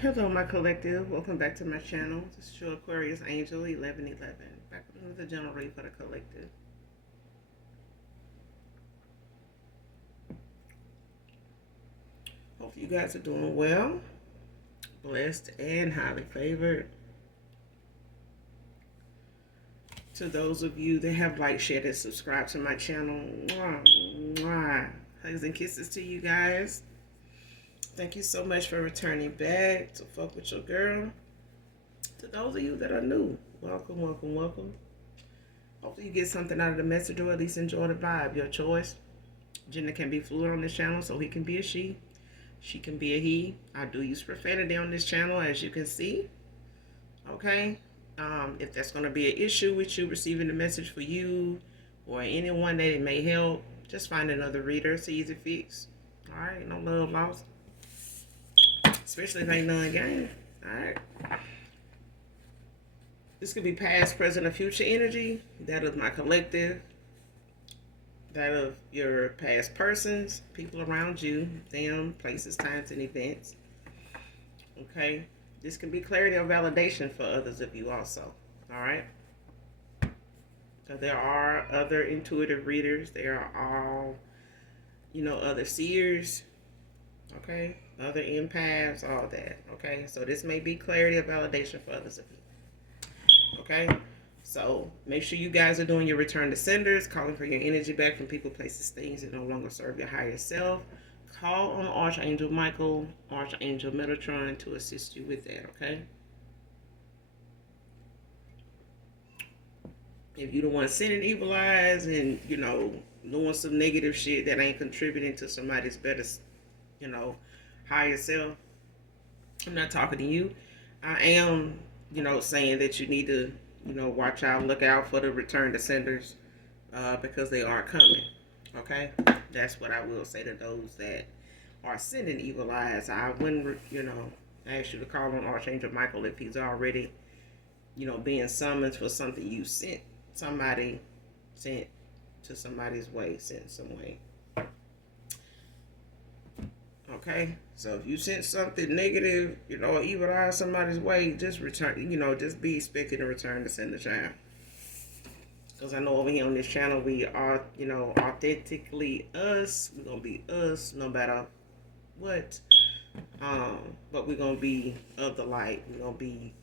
Hello, my collective. Welcome back to my channel. This is your Aquarius Angel 1111. Back with another general read for the collective. Hope you guys are doing well, blessed, and highly favored. To those of you that have liked, shared, and subscribed to my channel, mwah, mwah. Hugs and kisses to you guys. Thank you so much for returning back to fuck with your girl. To those of you that are new, welcome, welcome, welcome. Hopefully you get something out of the message or at least enjoy the vibe. Your choice. Gender can be fluid on this channel, so he can be a she. She can be a he. I do use profanity on this channel, as you can see. Okay? If that's going to be an issue with you receiving the message for you or anyone that it may help, just find another reader. It's an easy fix. Alright? No love lost. Especially if ain't none game. Alright? This could be past, present, or future energy. That is my collective. That of your past persons, people around you, them, places, times, and events. Okay? This can be clarity or validation for others of you also. Alright? So there are other intuitive readers. There are all, other seers. Okay? Other empaths, all that. Okay? So this may be clarity or validation for others of you. Okay, so make sure you guys are doing your return to senders, calling for your energy back from people, places, things that no longer serve your higher self. Call on Archangel Michael, Archangel Metatron to assist you with that. Okay, if you don't want sending evil eyes and doing some negative shit that ain't contributing to somebody's better, higher self, I'm not talking to you. I am saying that you need to, watch out, look out for the return to senders because they are coming. Okay? That's what I will say to those that are sending evil eyes. I wouldn't, ask you to call on Archangel Michael if he's already, being summoned for something you sent to somebody's way, sent some way. Okay, so if you sent something negative, evil eye somebody's way, just return. Just be expecting to return to send the child. Because I know over here on this channel we are, authentically us. We're gonna be us no matter what. But we're gonna be of the light. We're gonna be,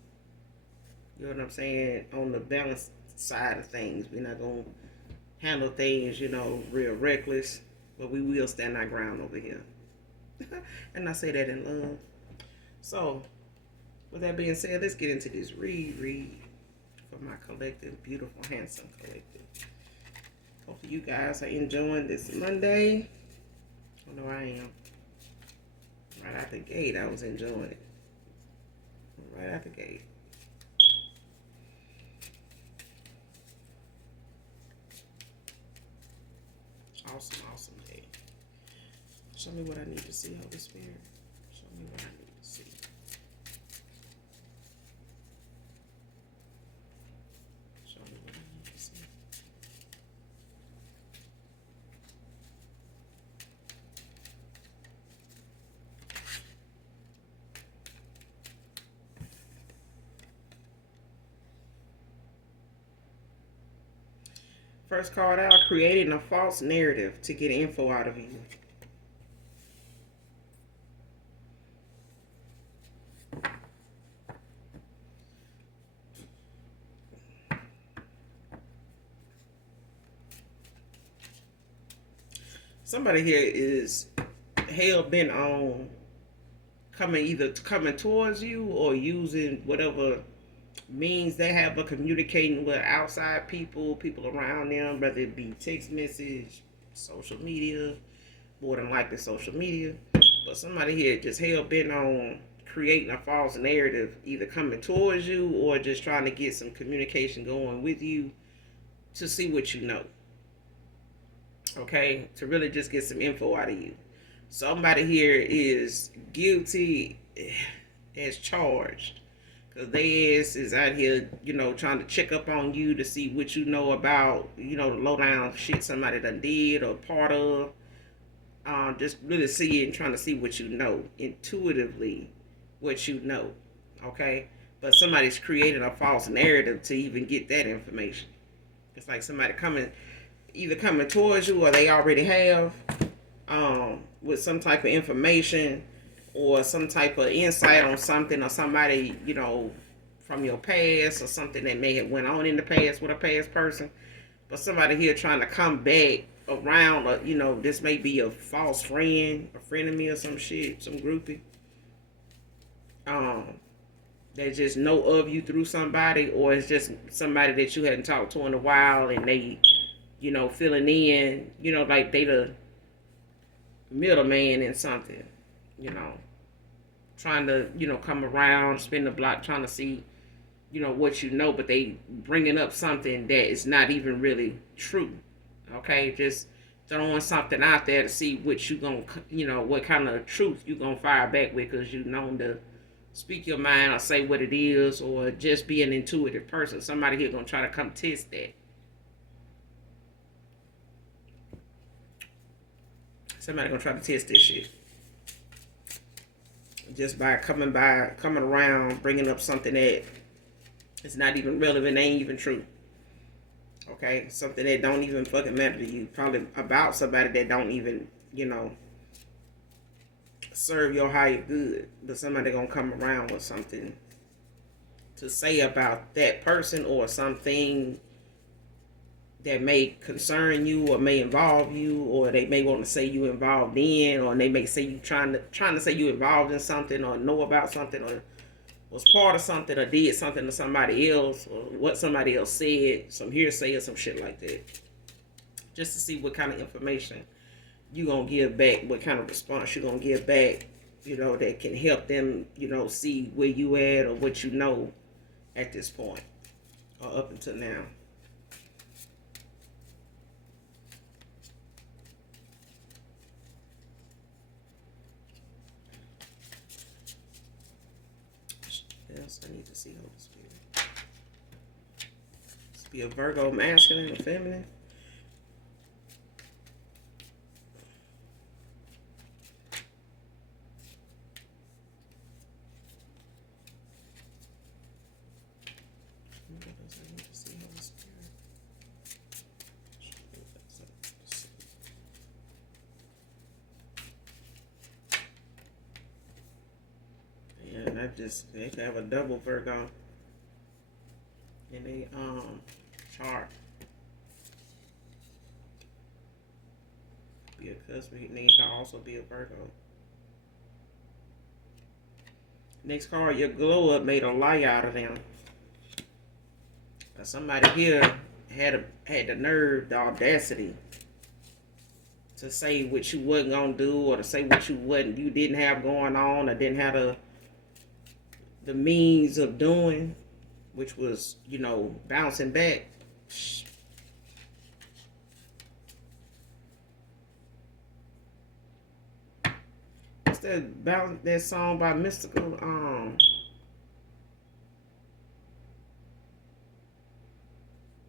you know what I'm saying, on the balanced side of things. We're not gonna handle things, real reckless. But we will stand our ground over here. And I say that in love. So, with that being said, let's get into this read for my collective, beautiful, handsome collective. Hopefully you guys are enjoying this Monday. I know I am. Right out the gate, I was enjoying it. Right out the gate. Awesome, awesome day. Show me what I need to see, Holy Spirit. Show me what I need to see. Show me what I need to see. First card out, creating a false narrative to get info out of you. Somebody here is hell bent on either coming towards you or using whatever means they have of communicating with outside people around them, whether it be text message, social media, more than likely social media. But somebody here just hell bent on creating a false narrative, either coming towards you or just trying to get some communication going with you to see what you know. Okay, to really just get some info out of you. Somebody here is guilty as charged because they is out here, trying to check up on you to see what you know about, the low down shit somebody done did or part of. Just really see it and trying to see what you know intuitively what you know. Okay? But somebody's creating a false narrative to even get that information. It's like somebody either coming towards you or they already have, with some type of information or some type of insight on something, or somebody, from your past, or something that may have went on in the past with a past person. But somebody here trying to come back around, or, this may be a false friend, a frenemy or some shit, some groupie. Um, that just know of you through somebody, or it's just somebody that you hadn't talked to in a while, and they, filling in, like they the middleman in something, you know, trying to, come around, spin the block, trying to see, what you know, but they bringing up something that is not even really true. Okay, just throwing something out there to see what you gonna, what kind of truth you gonna fire back with, because you known to speak your mind or say what it is, or just be an intuitive person. Somebody here gonna try to come test that. Somebody gonna try to test this shit just by coming around, bringing up something that is not even relevant, ain't even true. Okay, something that don't even fucking matter to you. Probably about somebody that don't even, serve your higher good. But somebody gonna come around with something to say about that person, or something that may concern you, or may involve you, or they may want to say you involved in, or they may say you trying to say you involved in something, or know about something, or was part of something, or did something to somebody else, or what somebody else said, some hearsay or some shit like that. Just to see what kind of information you gonna give back, what kind of response you gonna give back, that can help them, see where you at, or what you know at this point, or up until now. Else I need to see Holy Spirit. This be a Virgo masculine or feminine. They have a double Virgo in a chart. Be a cusp, he can also be a Virgo. Next card, your glow up made a lie out of them. Somebody here had the nerve, the audacity to say what you wasn't gonna do, or to say what you didn't have going on, or didn't have the means of doing, which was, bouncing back. What's that song by Mystical?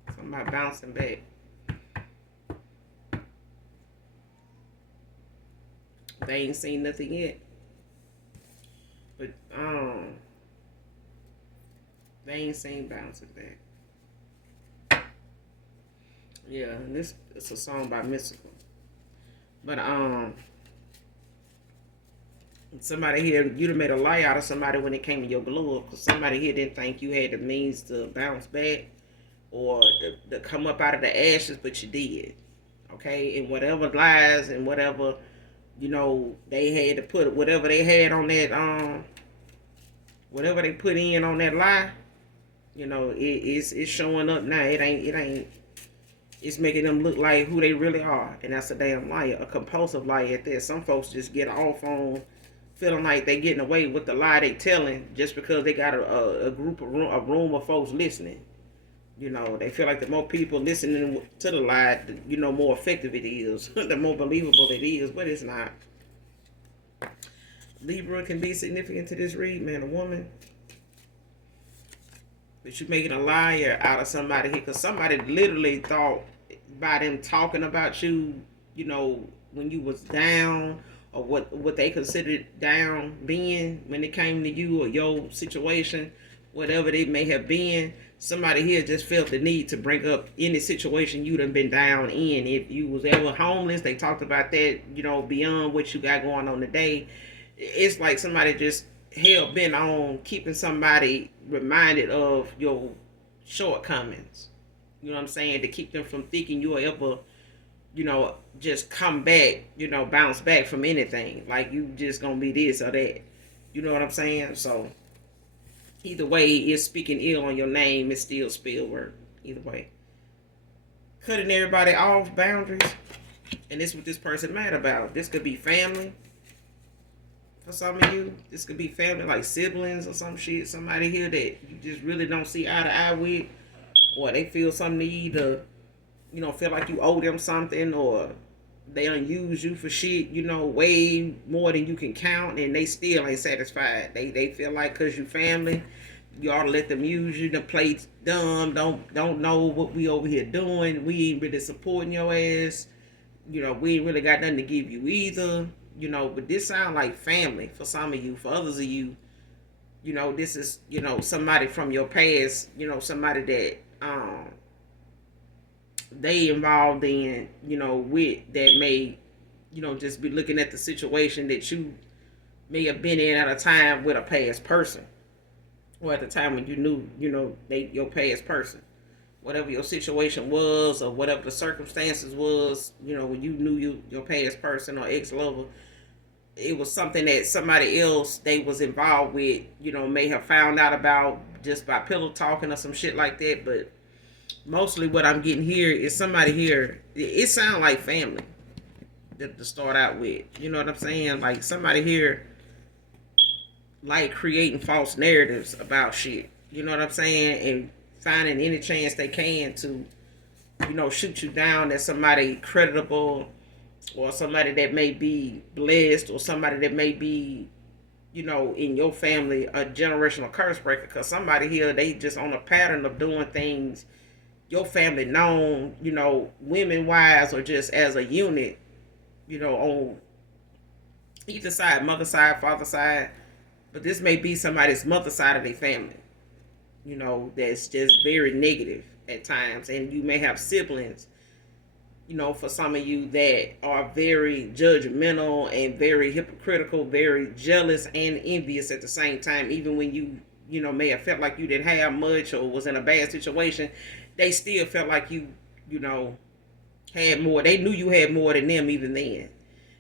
Something about bouncing back. They ain't seen nothing yet. But they ain't seen bouncing back. Yeah, and it's a song by Mystical. But somebody here, you'd have made a lie out of somebody when it came to your glow up, because somebody here didn't think you had the means to bounce back, or to come up out of the ashes, but you did. Okay, and whatever lies and whatever, they had to put whatever they had on that, whatever they put in on that lie, it's showing up now. It ain't. It's making them look like who they really are, and that's a damn liar, a compulsive liar at that. Some folks just get off on feeling like they getting away with the lie they telling, just because they got a room of folks listening. They feel like the more people listening to the lie, the more effective it is, the more believable it is, but it's not. Libra can be significant to this read, man, a woman. But you're making a liar out of somebody here, because somebody literally thought by them talking about you, when you was down, or what they considered down being when it came to you or your situation, whatever it may have been. Somebody here just felt the need to bring up any situation you done been down in. If you was ever homeless, they talked about that, beyond what you got going on today. It's like somebody just hell bent on keeping somebody reminded of your shortcomings. You know what I'm saying? To keep them from thinking you'll ever, just come back, bounce back from anything. Like you just gonna be this or that. You know what I'm saying? So either way, it's speaking ill on your name. It's still spill work. Either way, cutting everybody off boundaries, and this is what this person mad about. This could be family. For some of you, this could be family, like siblings or some shit. Somebody here that you just really don't see eye to eye with, or they feel some need to, feel like you owe them something, or they don't use you for shit, way more than you can count, and they still ain't satisfied. They feel like because you family, you ought to let them use you. The play dumb, don't know what we over here doing. We ain't really supporting your ass. We ain't really got nothing to give you either. But this sound like family for some of you. For others of you, this is, somebody from your past, somebody that they involved in, with that may, just be looking at the situation that you may have been in at a time with a past person. Or at the time when you knew, they your past person. Whatever your situation was or whatever the circumstances was, when you knew your past person or ex-lover, it was something that somebody else they was involved with, may have found out about just by pillow talking or some shit like that. But mostly what I'm getting here is somebody here, it sounds like family to start out with. You know what I'm saying? Like somebody here like creating false narratives about shit. You know what I'm saying? And finding any chance they can to, shoot you down as somebody creditable, or somebody that may be blessed, or somebody that may be, in your family, a generational curse breaker. Because somebody here, they just on a pattern of doing things your family known, women wise or just as a unit, on either side, mother side, father side. But this may be somebody's mother side of their family, that's just very negative at times. And you may have siblings, for some of you that are very judgmental and very hypocritical, very jealous and envious at the same time. Even when you, may have felt like you didn't have much or was in a bad situation, they still felt like you, had more. They knew you had more than them even then.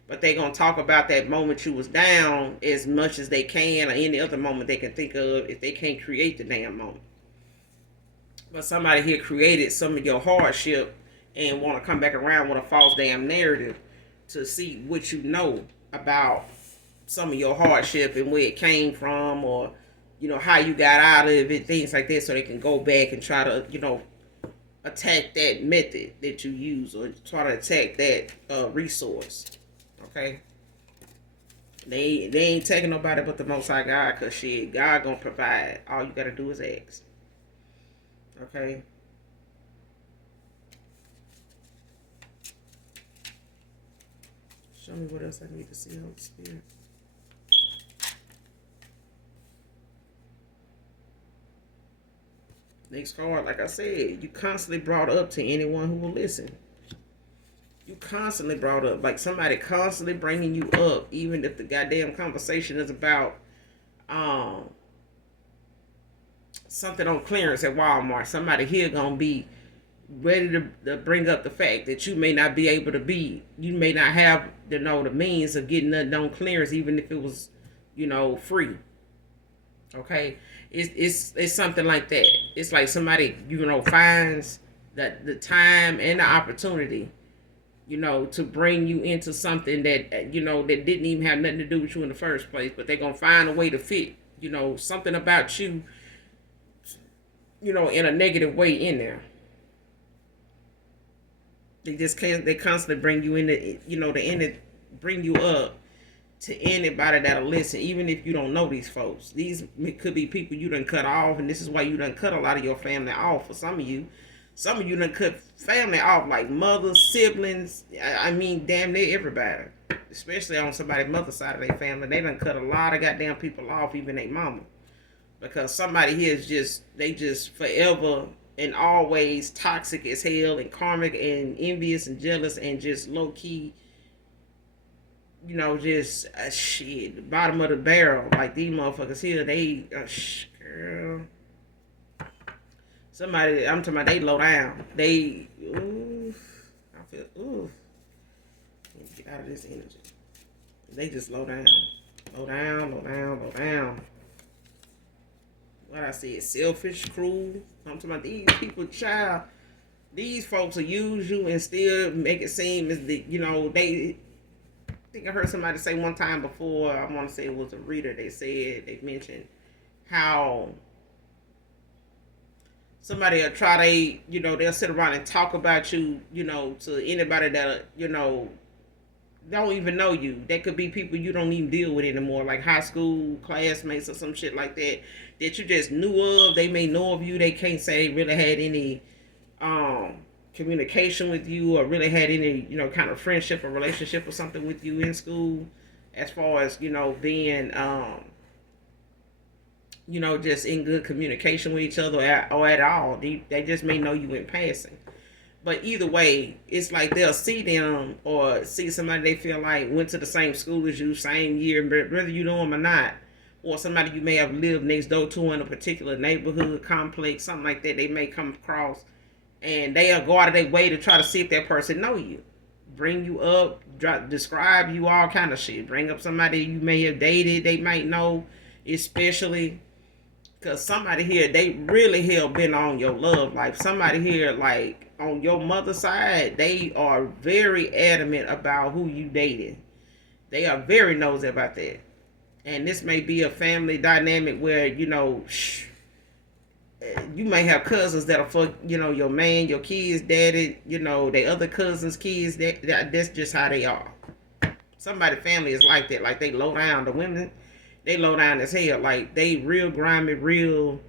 But they gonna talk about that moment you was down as much as they can, or any other moment they can think of if they can't create the damn moment. But somebody here created some of your hardship and want to come back around with a false damn narrative to see what you know about some of your hardship and where it came from, or how you got out of it, things like that, so they can go back and try to attack that method that you use, or try to attack that resource. Okay, they ain't taking nobody but the Most High God, cause shit, God gonna provide. All you gotta do is ask. Okay. Show me what else I need to see, Holy Spirit. Next card, like I said, you constantly brought up to anyone who will listen. You constantly brought up, like somebody constantly bringing you up, even if the goddamn conversation is about something on clearance at Walmart. Somebody here gonna be ready to bring up the fact that you may not be able to be, you may not have the means of getting nothing on clearance, even if it was free. Okay, it's something like that. It's like somebody finds the time and the opportunity to bring you into something that that didn't even have nothing to do with you in the first place, but they're gonna find a way to fit something about you in a negative way in there. They constantly bring you in bring you up to anybody that'll listen, even if you don't know these folks. These could be people you done cut off, and this is why you done cut a lot of your family off. For some of you done cut family off, like mothers, siblings. I mean, damn near everybody. especially on somebody's mother side of their family. They done cut a lot of goddamn people off, even their mama. Because somebody here is just, they just forever and always toxic as hell and karmic and envious and jealous and just low key, just shit, the bottom of the barrel. Like these motherfuckers here, they, girl. Somebody, I'm talking about, they low down. They, ooh, I feel, ooh, get out of this energy. They just low down. Low down, low down, low down. What I said, selfish, cruel. I'm talking about these people, child. These folks will use you and still make it seem as the, they. I think I heard somebody say one time before. I want to say it was a reader. They mentioned how somebody will try, they'll sit around and talk about you, to anybody that, don't even know you. That could be people you don't even deal with anymore, like high school classmates or some shit like that you just knew of. They may know of you. They can't say they really had any communication with you or really had any, kind of friendship or relationship or something with you in school, as far as, being, just in good communication with each other or at all. They just may know you in passing. But either way, it's like they'll see them or see somebody they feel like went to the same school as you, same year, whether you know them or not, or somebody you may have lived next door to in a particular neighborhood, complex, something like that. They may come across, and they'll go out of their way to try to see if that person know you, bring you up, describe you, all kind of shit. Bring up somebody you may have dated, they might know, especially. Cause somebody here, they really hell been on your love life. Somebody here, like on your mother's side, they are very adamant about who you dated. They are very nosy about that. And this may be a family dynamic where, you may have cousins that are for, your man, your kids, daddy, they other cousins, kids. That's just how they are. Somebody family is like that. Like they low down. The women, they low down as hell. Like they real grimy, real,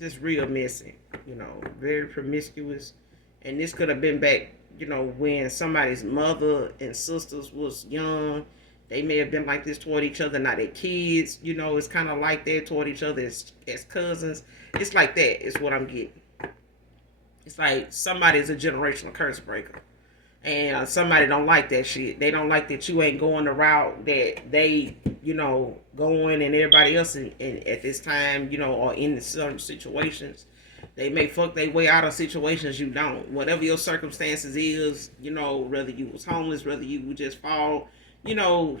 just real messy. Very promiscuous. And this could have been back, when somebody's mother and sisters was young. They may have been like this toward each other. Now their kids, it's kind of like that toward each other as cousins. It's like that is what I'm getting. It's like somebody's a generational curse breaker. And somebody don't like that shit. They don't like that you ain't going the route that they, going, and everybody else in at this time, or in certain situations. They may fuck their way out of situations you don't. Whatever your circumstances is, whether you was homeless, whether you would just fall,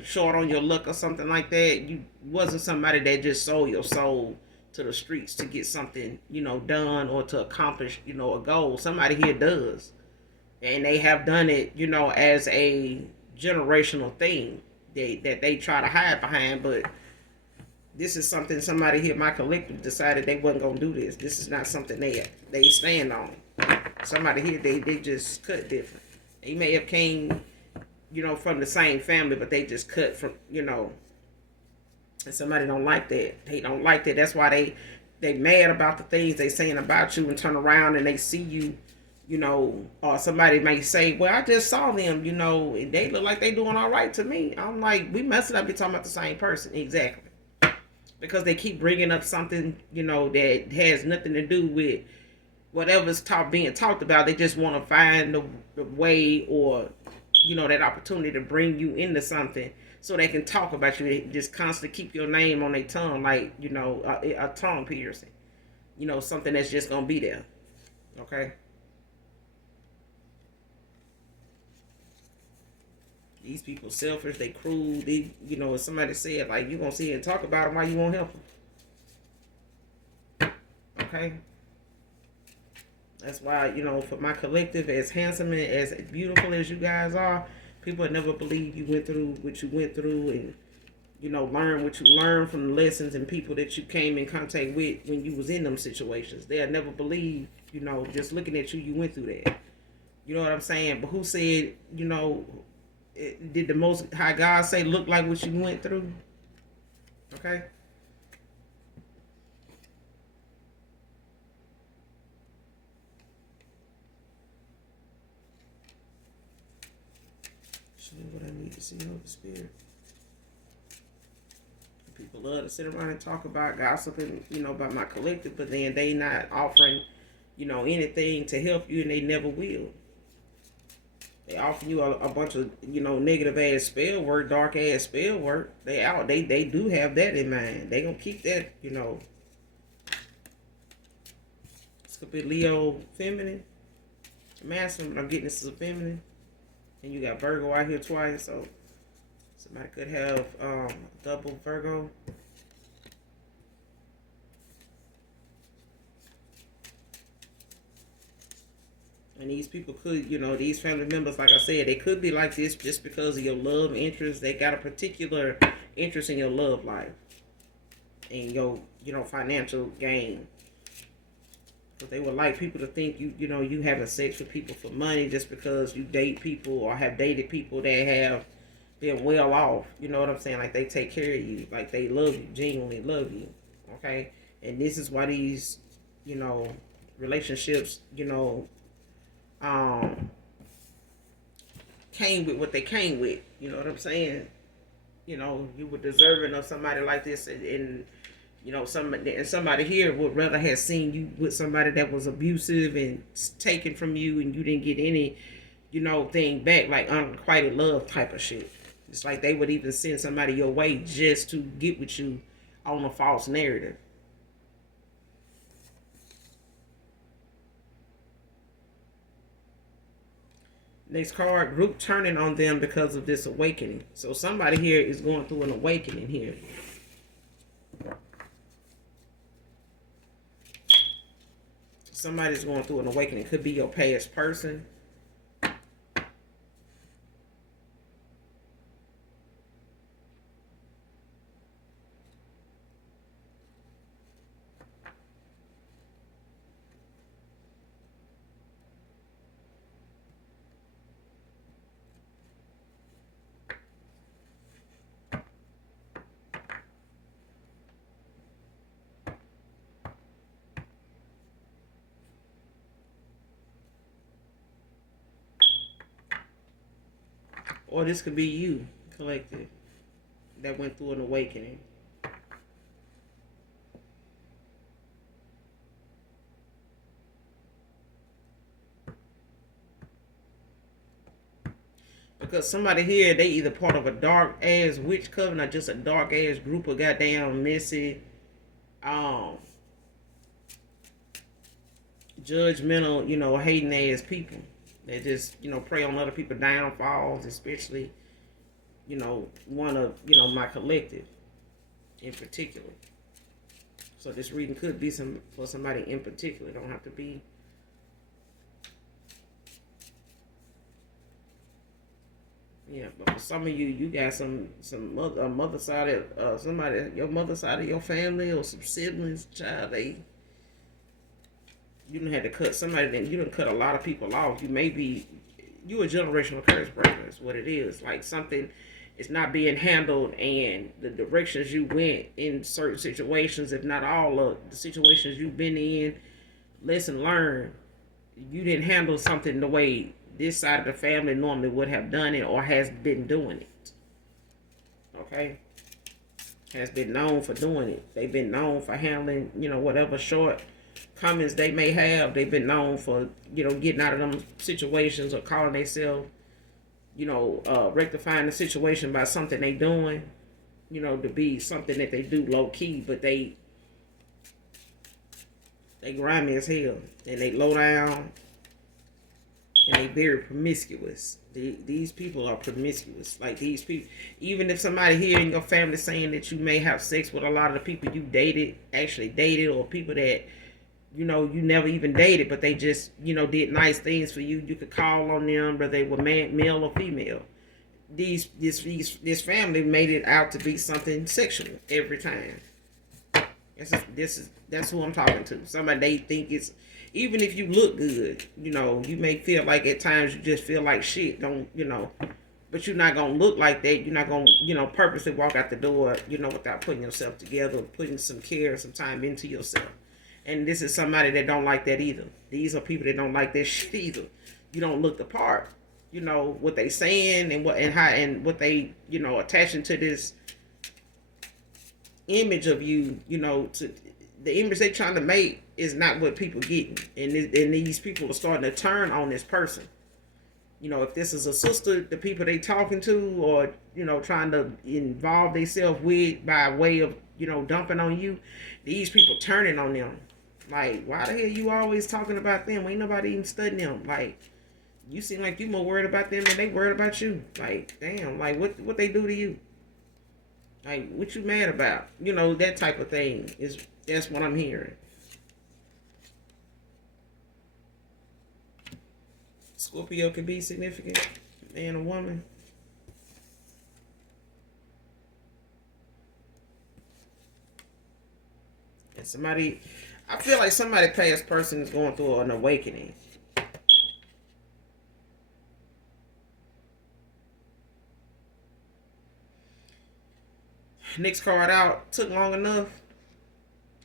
short on your luck or something like that. You wasn't somebody that just sold your soul to the streets to get something, done or to accomplish, a goal. Somebody here does. And they have done it, as a generational thing that they try to hide behind. But this is something somebody here, my collective, decided they wasn't gonna do this. This is not something they stand on. Somebody here, they just cut different. They may have came, from the same family, but they just cut from, and somebody don't like that. They don't like that. That's why they mad about the things they saying about you, and turn around and they see you, or somebody may say, well, I just saw them, and they look like they doing all right to me. I'm like, we messing up, you're talking about the same person. Exactly. Because they keep bringing up something, that has nothing to do with whatever's being talked about. They just want to find the way or, that opportunity to bring you into something so they can talk about you. They just constantly keep your name on their tongue, like, a tongue piercing. Something that's just going to be there. Okay? These people selfish, they cruel. They, if somebody said, like, you going to sit and talk about them, why you won't help them? Okay? That's why, for my collective, as handsome and as beautiful as you guys are, people would never believe you went through what you went through and, learn what you learned from the lessons and people that you came in contact with when you was in them situations. They'll never believe, just looking at you, you went through that. You know what I'm saying? But who said, did the Most High God say look like what you went through? Okay? me what I need to see, Holy Spirit. People love to sit around and talk about gossiping, about my collective, but then they not offering, anything to help you, and they never will. They offer you a bunch of, negative ass spell work, dark ass spell work. They do have that in mind. They gonna keep that, This could be Leo feminine, masculine, but I'm getting this as a feminine. And you got Virgo out here twice, so somebody could have double Virgo. And these people could, these family members, like I said, they could be like this just because of your love interest. They got a particular interest in your love life and your, financial gain. But they would like people to think you having sex with people for money just because you date people or have dated people that have been well off. You know what I'm saying? Like they take care of you, like they love you, genuinely love you. Okay, and this is why these, relationships, came with what they came with. You know what I'm saying? You were deserving of somebody like this, and somebody here would rather have seen you with somebody that was abusive and taken from you, and you didn't get any, thing back, like unrequited love type of shit. It's like they would even send somebody your way just to get with you on a false narrative. Next card, group turning on them because of this awakening. So somebody here is going through an awakening here. Somebody's going through an awakening. Could be your past person. Or this could be you, collective, that went through an awakening. Because somebody here, they either part of a dark ass witch coven or just a dark ass group of goddamn messy, judgmental, hating ass people. They just, prey on other people's downfalls, especially, one of, my collective in particular. So this reading could be for somebody in particular. It don't have to be. Yeah, but for some of you, you got some mother side of somebody, your mother side of your family or some siblings, child. You done had to cut somebody. Then you done cut a lot of people off. You a generational curse breaker. Is what it is. Like something is not being handled, and the directions you went in certain situations, if not all of the situations you've been in, lesson learned. You didn't handle something the way this side of the family normally would have done it or has been doing it. Okay? Has been known for doing it. They've been known for handling, whatever shortcomings they may have. They've been known for, getting out of them situations or calling themselves, rectifying the situation by something they doing, to be something that they do low key, but they grimy as hell and they low down. And they very promiscuous. These people are promiscuous. Like these people, even if somebody here in your family saying that you may have sex with a lot of the people you actually dated, or people that, you never even dated, but they just, did nice things for you. You could call on them, whether they were male or female. This family made it out to be something sexual every time. That's who I'm talking to. Somebody they think it's, even if you look good, you may feel like at times you just feel like shit. But you're not gonna look like that. You're not gonna, purposely walk out the door, without putting yourself together, putting some care, some time into yourself. And this is somebody that don't like that either. These are people that don't like that shit either. You don't look the part. what they saying and what they attaching to this image of you. To the image they trying to make is not what people getting, and these people are starting to turn on this person. If this is a sister, the people they talking to, or trying to involve themselves with by way of dumping on you, these people turning on them. Like, why the hell you always talking about them? Ain't nobody even studying them. Like, you seem like you more worried about them than they worried about you. Like, damn, like what they do to you? Like, what you mad about? That type of thing is that's what I'm hearing. Scorpio can be significant, man or woman. And somebody, I feel like somebody past person is going through an awakening. Next card out, took long enough.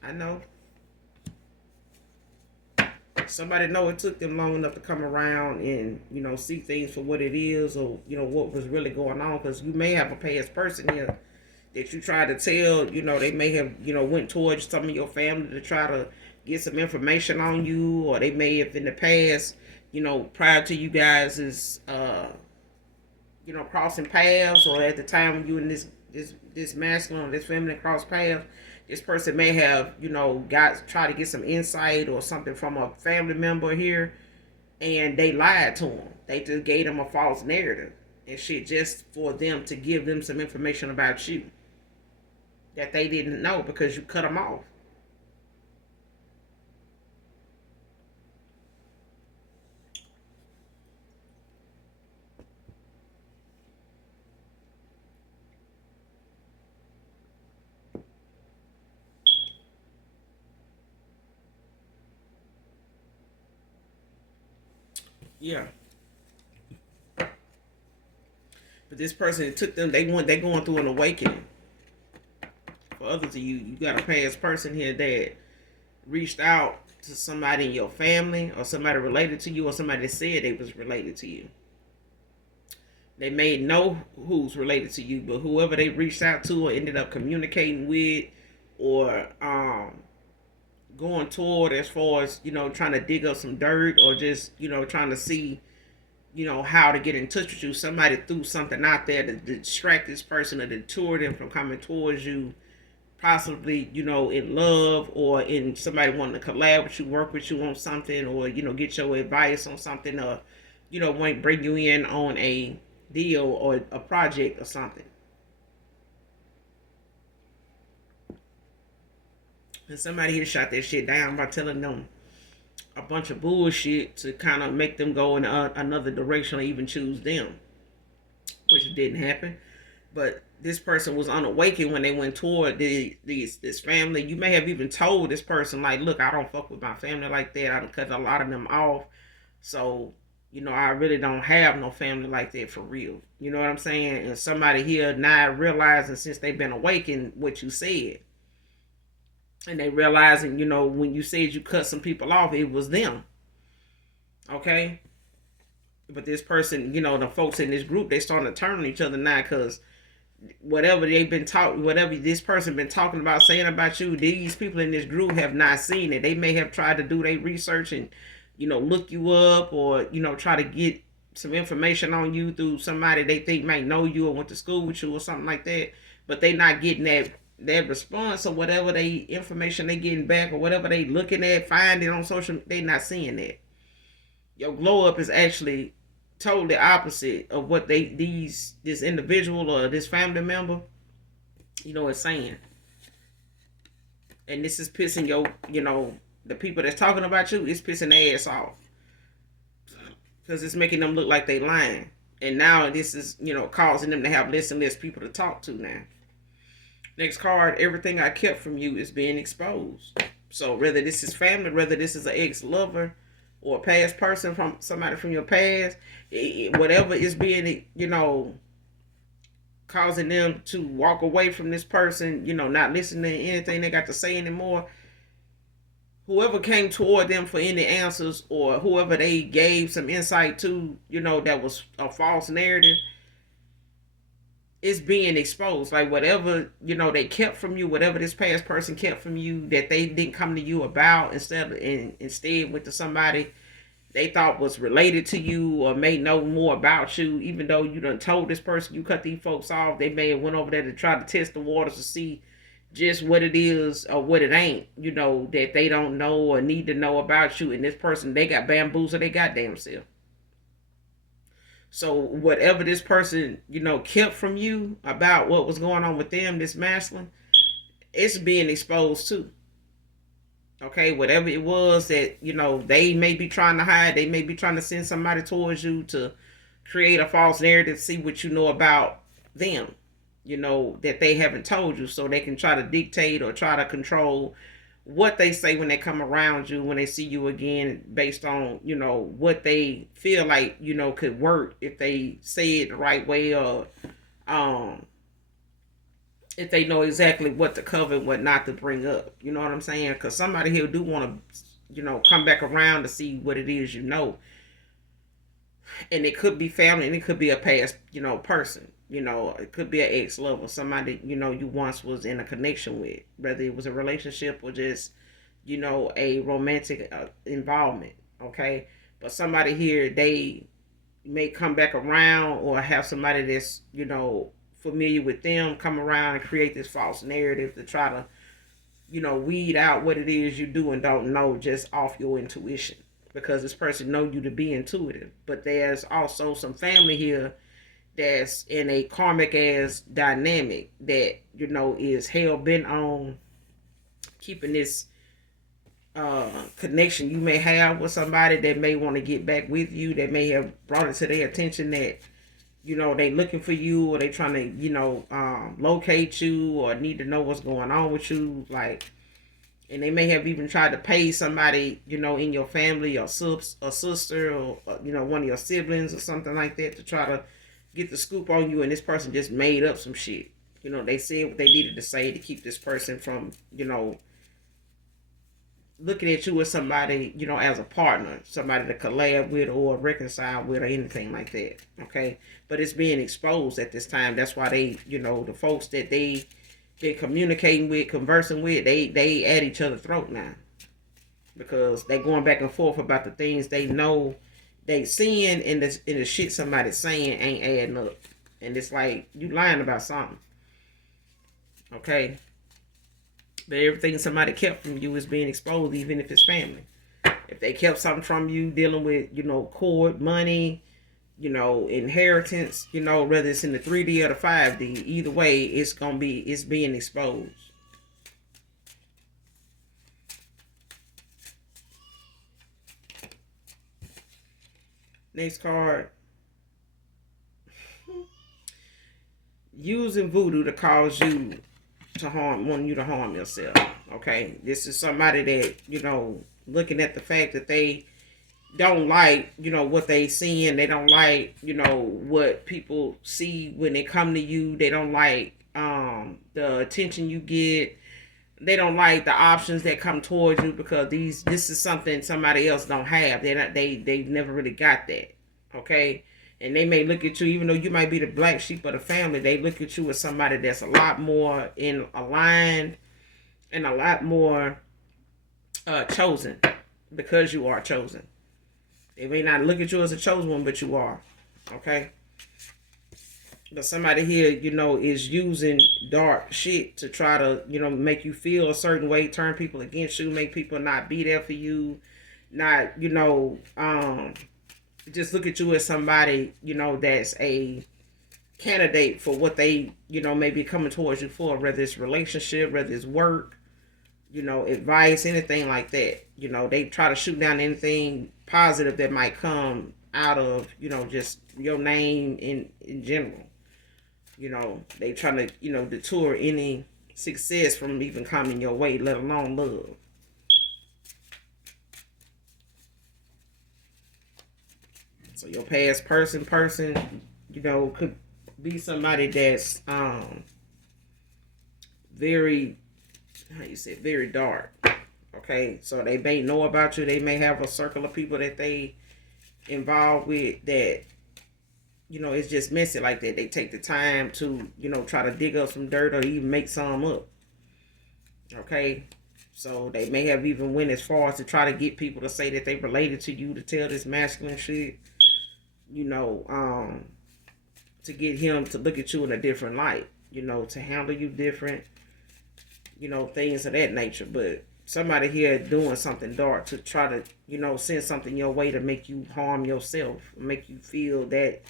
I know. Somebody know it took them long enough to come around and see things for what it is, or what was really going on. Because you may have a past person here that you try to tell. They may have went towards some of your family to try to get some information on you, or they may have in the past, prior to you guys is crossing paths, or at the time when you and this masculine or this feminine cross paths, this person may have got try to get some insight or something from a family member here, and they lied to them. They just gave them a false narrative and shit, just for them to give them some information about you that they didn't know because you cut them off. Yeah. But this person, it took them, they going through an awakening. For others of you, you got a past person here that reached out to somebody in your family, or somebody related to you, or somebody that said they was related to you. They may know who's related to you, but whoever they reached out to or ended up communicating with, or going toward, as far as trying to dig up some dirt, or just trying to see how to get in touch with you. Somebody threw something out there to distract this person or deter them from coming towards you, possibly in love, or in somebody wanting to collab with you, work with you on something, or get your advice on something, or might bring you in on a deal or a project or something. And somebody here shot that shit down by telling them a bunch of bullshit to kind of make them go in another direction, or even choose them, which didn't happen. But this person was unawakened when they went toward this family. You may have even told this person, like, look, I don't fuck with my family like that. I done cut a lot of them off. So, I really don't have no family like that for real. You know what I'm saying? And somebody here now realizing, since they've been awakened, what you said. And they realizing, when you said you cut some people off, it was them. Okay? But this person, the folks in this group, they starting to turn on each other now, because whatever they've been talking, whatever this person been talking about, saying about you, these people in this group have not seen it. They may have tried to do their research and look you up, or try to get some information on you through somebody they think might know you or went to school with you or something like that. But they not getting that response, or whatever they information they getting back, or whatever they looking at, finding on social, they not seeing that. Your glow up is actually totally opposite of what this individual or this family member is saying. And this is pissing the people that's talking about you, it's pissing their ass off, because it's making them look like they lying. And now this is causing them to have less and less people to talk to now. Next card, everything I kept from you is being exposed. So whether this is family, whether this is an ex-lover, or a past person, from somebody from your past, whatever is being, causing them to walk away from this person, not listening to anything they got to say anymore, whoever came toward them for any answers, or whoever they gave some insight to, that was a false narrative, is being exposed. Like whatever, they kept from you, whatever this past person kept from you that they didn't come to you about, instead went to somebody they thought was related to you or may know more about you, even though you done told this person you cut these folks off. They may have went over there to try to test the waters to see just what it is or what it ain't, that they don't know or need to know about you. And this person, they got bamboozled they goddamn self. So whatever this person, kept from you about what was going on with them, this masculine, it's being exposed too. Okay, whatever it was that, they may be trying to hide, they may be trying to send somebody towards you to create a false narrative, see what you know about them, that they haven't told you, so they can try to dictate or try to control what they say when they come around you, when they see you again, based on, what they feel like, could work if they say it the right way, or um if they know exactly what to cover and what not to bring up. You know what I'm saying? Because somebody here do want to, come back around to see what it is, and it could be family, and it could be a past, person. It could be an ex lover, somebody you once was in a connection with, whether it was a relationship or just a romantic involvement. Okay, but somebody here, they may come back around, or have somebody that's familiar with them come around and create this false narrative to try to weed out what it is you do and don't know just off your intuition, because this person know you to be intuitive. But there's also some family here that's in a karmic ass dynamic that is hell bent on keeping this connection you may have with somebody that may want to get back with you, that may have brought it to their attention that they looking for you, or they trying to locate you, or need to know what's going on with you, like. And they may have even tried to pay somebody in your family, or a sister, or one of your siblings or something like that, to try to get the scoop on you, and this person just made up some shit. They said what they needed to say to keep this person from looking at you as somebody, as a partner, somebody to collab with or reconcile with or anything like that. Okay. But it's being exposed at this time. That's why they, the folks that they been communicating with, conversing with, they at each other's throat now. Because they going back and forth about the things they know they seeing, and the shit somebody's saying ain't adding up. And it's like, you lying about something. Okay. But everything somebody kept from you is being exposed, even if it's family. If they kept something from you dealing with, court, money, inheritance, whether it's in the 3D or the 5D, either way, it's being exposed. Next card. Using voodoo to cause you to want you to harm yourself. Okay, this is somebody that looking at the fact that they don't like what they seeing. They don't like what people see when they come to you. They don't like the attention you get. They don't like the options that come towards you, because this is something somebody else don't have. They've never really got that. Okay. And they may look at you, even though you might be the black sheep of the family, they look at you as somebody that's a lot more in aligned and a lot more chosen, because you are chosen. They may not look at you as a chosen one, but you are. Okay? But somebody here, is using dark shit to try to, make you feel a certain way, turn people against you, make people not be there for you, not, just look at you as somebody, that's a candidate for what they, may be coming towards you for, whether it's relationship, whether it's work, advice, anything like that. They try to shoot down anything positive that might come out of, just your name in general. They try to, detour any success from even coming your way, let alone love. So your past person, could be somebody that's very, how you say, very dark. Okay, so they may know about you. They may have a circle of people that they involved with that, it's just messy like that. They take the time to, try to dig up some dirt or even make some up. Okay, so they may have even went as far as to try to get people to say that they related to you to tell this masculine shit, you know, um, to get him to look at you in a different light, to handle you different, things of that nature. But somebody here doing something dark to try to, send something your way to make you harm yourself, make you feel that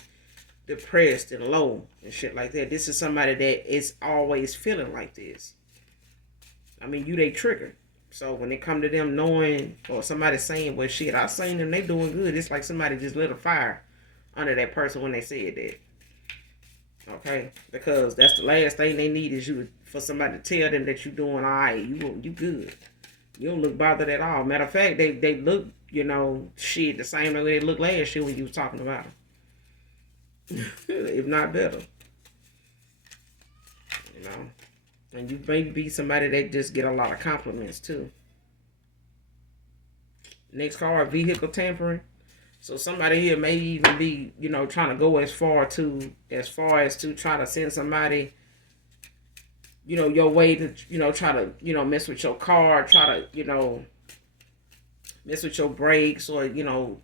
depressed and low and shit like that. This is somebody that is always feeling like this. I mean, you they trigger. So when it come to them knowing or somebody saying, well, shit, I seen them, they doing good. It's like somebody just lit a fire under that person when they said that. Okay, because that's the last thing they need is you for somebody to tell them that you doing all right. You good. You don't look bothered at all. Matter of fact, they look, shit the same way they looked last year when you was talking about them. If not better. You know. And you may be somebody that just get a lot of compliments too. Next card, vehicle tampering. So somebody here may even be, trying to go as far as to try to send somebody, your way to, try to, mess with your car, try to, mess with your brakes or, do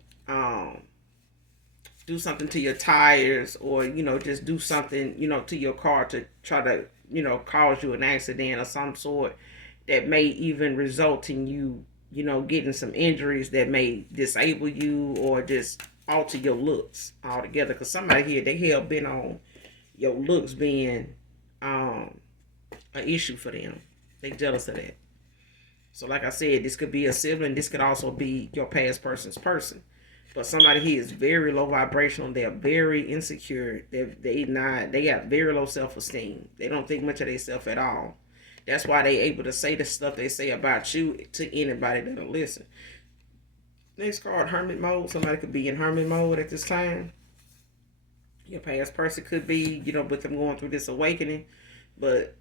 something to your tires or, just do something, to your car to try to, cause you an accident of some sort that may even result in you, getting some injuries that may disable you or just alter your looks altogether. Because somebody here, they hell bent on your looks being an issue for them. They jealous of that. So like I said, this could be a sibling. This could also be your past person's person. But somebody here is very low vibrational. They're very insecure. They got very low self-esteem. They don't think much of themselves at all. That's why they able to say the stuff they say about you to anybody that'll listen. Next card, hermit mode. Somebody could be in hermit mode at this time. Your past person could be, with them going through this awakening. But,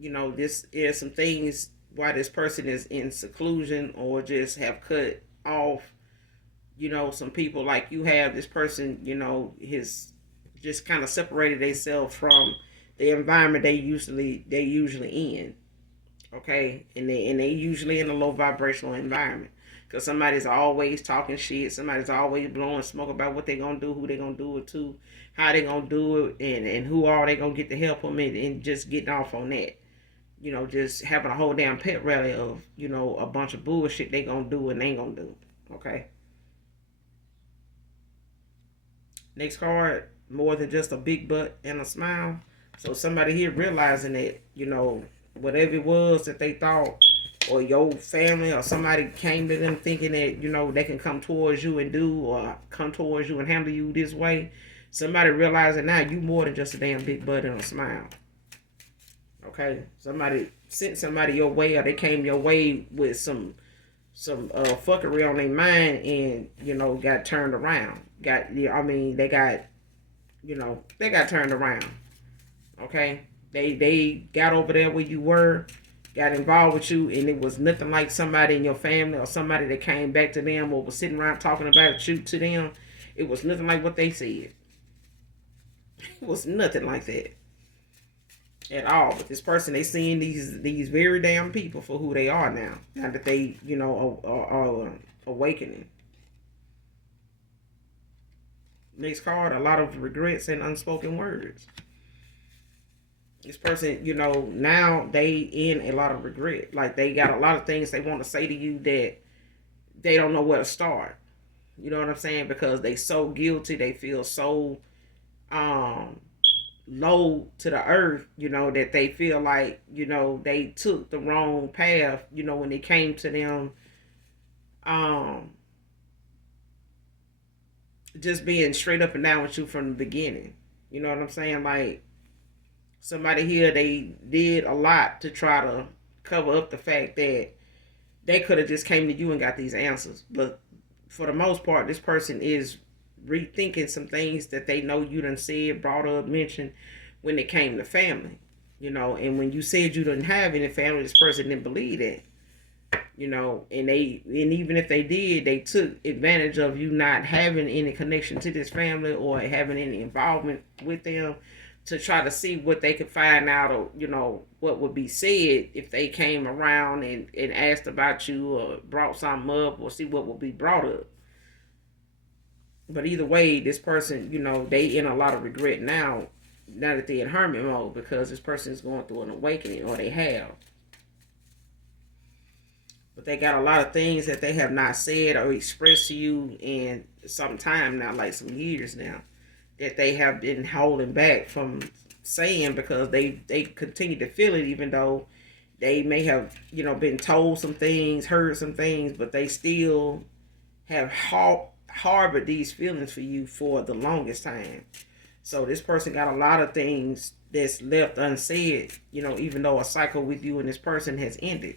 this is some things why this person is in seclusion or just have cut off, some people like you have. This person, his just kind of separated themselves from the environment they usually in. Okay, and they usually in a low vibrational environment because somebody's always talking shit. Somebody's always blowing smoke about what they gonna do, who they gonna do it to, how they gonna do it, and who are they gonna get to help them, and just getting off on that. Just having a whole damn pet rally of a bunch of bullshit they gonna do and they ain't gonna do. Okay. Next card, more than just a big butt and a smile. So somebody here realizing that, whatever it was that they thought, or your family or somebody came to them thinking that, they can come towards you and do, or come towards you and handle you this way. Somebody realizing now you more than just a damn big butt and a smile. Okay? Somebody sent somebody your way, or they came your way with some fuckery on their mind and, got turned around. They got turned around. Okay? They got over there where you were, got involved with you, and it was nothing like somebody in your family or somebody that came back to them or was sitting around talking about you to them. It was nothing like what they said. It was nothing like that at all. But this person, they seeing these very damn people for who they are now. Now that they, are awakening. Next card, a lot of regrets and unspoken words. This person, now they in a lot of regret. Like they got a lot of things they want to say to you that they don't know where to start. You know what I'm saying? Because they so guilty, they feel so low to the earth, that they feel like, they took the wrong path, when it came to them just being straight up and down with you from the beginning. You know what I'm saying? Like somebody here, they did a lot to try to cover up the fact that they could have just came to you and got these answers. But for the most part, this person is rethinking some things that they know you done said, brought up, mentioned when it came to family. And when you said you didn't have any family, this person didn't believe that. And even if they did, they took advantage of you not having any connection to this family or having any involvement with them to try to see what they could find out, or what would be said if they came around and asked about you or brought something up, or see what would be brought up. But either way, this person, they in a lot of regret now that they're in hermit mode, because this person is going through an awakening, or they have. But they got a lot of things that they have not said or expressed to you in some time now, like some years now, that they have been holding back from saying, because they continue to feel it, even though they may have been told some things, heard some things, but they still have harbored these feelings for you for the longest time. So this person got a lot of things that's left unsaid, even though a cycle with you and this person has ended.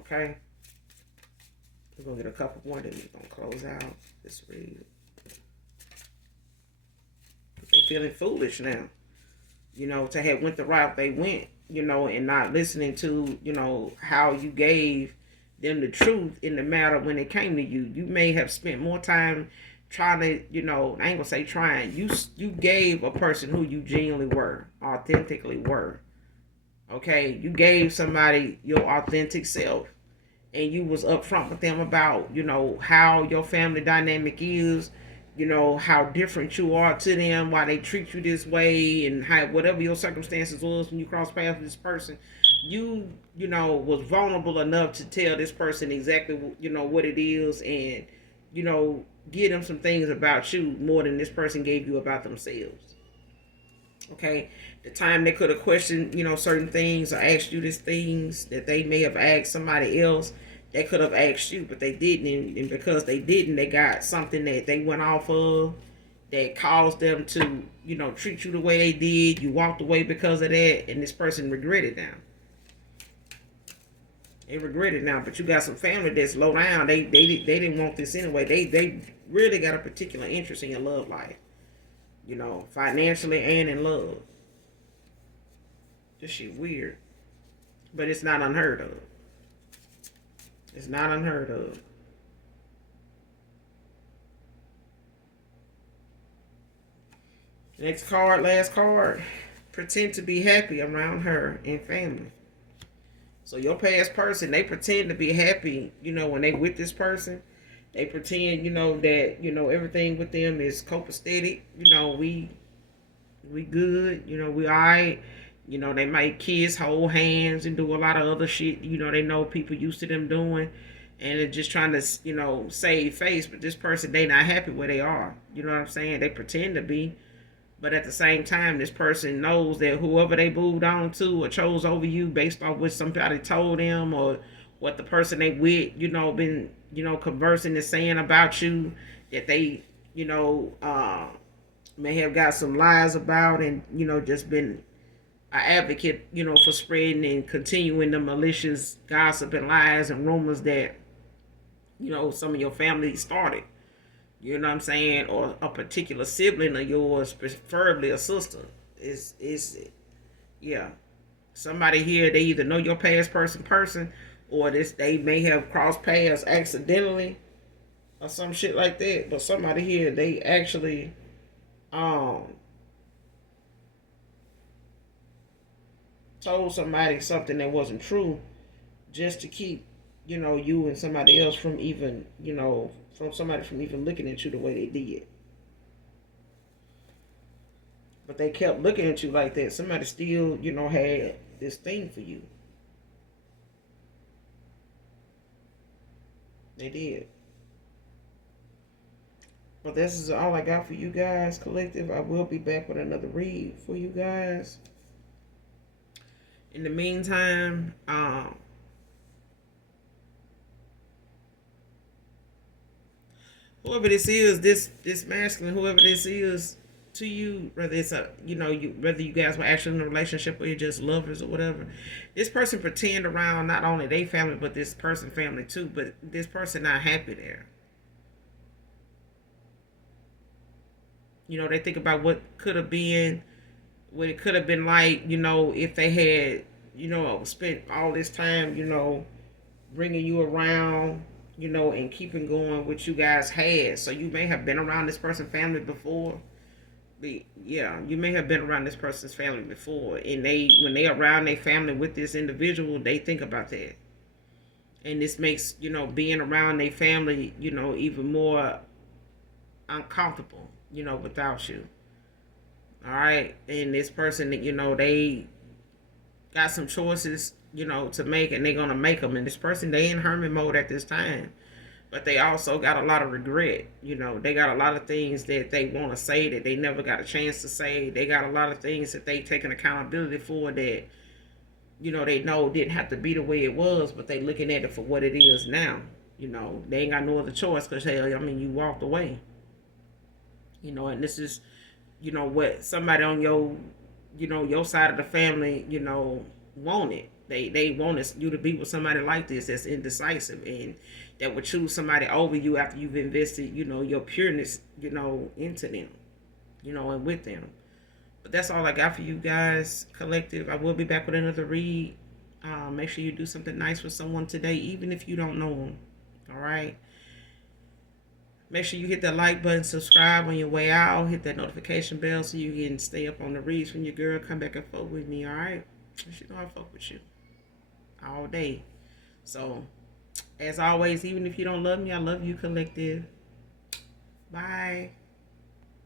Okay? We're going to get a couple more, then we're going to close out this read. They feeling foolish now, to have went the route they went, and not listening to, how you gave them the truth in the matter when it came to you. You may have spent more time trying to, I ain't gonna say trying. You gave a person who you genuinely were, authentically were. Okay, you gave somebody your authentic self, and you was upfront with them about, how your family dynamic is, how different you are to them, why they treat you this way, and how whatever your circumstances was when you cross paths with this person, was vulnerable enough to tell this person exactly, what it is, and, give them some things about you more than this person gave you about themselves. Okay, the time they could have questioned, certain things, or asked you these things that they may have asked somebody else, they could have asked you, but they didn't. And because they didn't, they got something that they went off of that caused them to, treat you the way they did. You walked away because of that, and this person regretted now. They regret it now, but you got some family that's low down. They didn't want this anyway. They really got a particular interest in your love life, financially and in love. This shit weird, but it's not unheard of. It's not unheard of. Next card, last card. Pretend to be happy around her and family. So your past person, they pretend to be happy, when they with this person. They pretend, that, everything with them is copacetic. We good, we alright. They might kiss, hold hands, and do a lot of other shit, they know people used to them doing. And they're just trying to, save face. But this person, they not happy where they are. You know what I'm saying? They pretend to be. But at the same time, this person knows that whoever they moved on to or chose over you based off what somebody told them, or what the person they with, been, conversing and saying about you, that they, may have got some lies about, and, just been an advocate, for spreading and continuing the malicious gossip and lies and rumors that, some of your family started. You know what I'm saying? Or a particular sibling of yours, preferably a sister. Is yeah. Somebody here, they either know your past person, or they may have crossed paths accidentally, or some shit like that. But somebody here, they actually told somebody something that wasn't true, just to keep, you and somebody else from even, from somebody from even looking at you the way they did. But they kept looking at you like that. Somebody still, had this thing for you. They did. But this is all I got for you guys, collective. I will be back with another read for you guys. In the meantime, whoever this is, this masculine, whoever this is to you, whether it's whether you guys were actually in a relationship or you're just lovers or whatever, this person pretend around not only their family but this person family too. But this person not happy there. They think about what could have been, what it could have been like, if they had, spent all this time, bringing you around, and keeping going what you guys had. So you may have been around this person's family before. Yeah, you may have been around this person's family before, and when they around their family with this individual, they think about that, and this makes being around their family even more uncomfortable without you. All right, and this person that they got some choices to make, and they're gonna make them. And this person, they in hermit mode at this time, but they also got a lot of regret. They got a lot of things that they want to say that they never got a chance to say. They got a lot of things that they taking accountability for that they know didn't have to be the way it was, but they looking at it for what it is now. They ain't got no other choice because hell, I mean, you walked away. And this is what somebody on your side of the family wanted. They wanted you to be with somebody like this that's indecisive and that would choose somebody over you after you've invested your pureness into them and with them. But that's all I got for you guys, collective. I will be back with another read. Make sure you do something nice for someone today, even if you don't know them. All right. Make sure you hit that like button, subscribe on your way out, hit that notification bell so you can stay up on the reads from your girl. Come back and fuck with me, all right? You know I fuck with you all day. So, as always, even if you don't love me, I love you, collective. Bye.